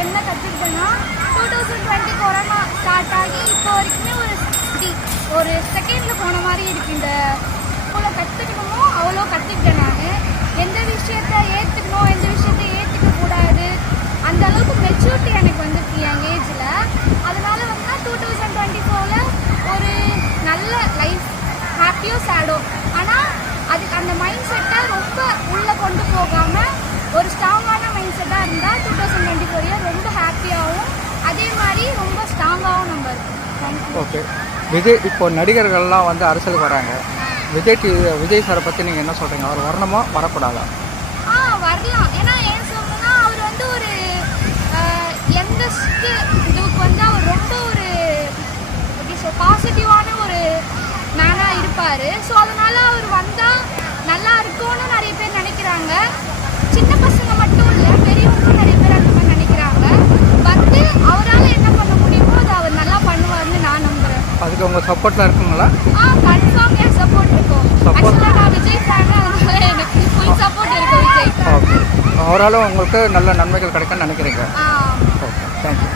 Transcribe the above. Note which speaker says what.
Speaker 1: என்ன கற்றுக்கிட்டேன்னா two thousand twenty corona start ஆகி இப்போ வரைக்குமே ஒரு சிக்ஸ்டி ஒரு செகண்டில் போன மாதிரி இருக்கு. இந்த அவ்வளோ கற்றுக்கணுமோ அவ்வளோ கற்றுக்கிட்டேன் நான். எந்த விஷயத்த ஏற்றுக்கணும் எந்த விஷயத்த ஏற்றுக்க கூடாது அந்த அளவுக்கு மெச்சூரிட்டி எனக்கு வந்துருக்கு என் ஏஜில்
Speaker 2: ஓகே. விஜய் இப்போ நடிகர்கள்லாம் வந்து அரசியலுக்கு வராங்க. விஜய் டி விஜய் சாரை பற்றி நீங்கள் என்ன சொல்கிறீங்க அவர் வரணுமா வரக்கூடாதா?
Speaker 1: ஆ வரலாம். ஏன்னா ஏன் சொல்லணும்னா அவர் வந்து ஒரு எந்த இதுக்கு வந்து அவர் ரொம்ப ஒரு எப்படி சொல் பாசிட்டிவான ஒரு மேனாக இருப்பார். ஸோ அதனால் அவர் வந்தால்
Speaker 2: அதுக்கு உங்கள் சப்போர்ட்டில் இருக்குங்களா?
Speaker 1: Support
Speaker 2: okay. அவரால் உங்களுக்கு நல்ல நன்மைகள் கிடைக்கும்னு நினைக்கிறீங்க? Okay thank you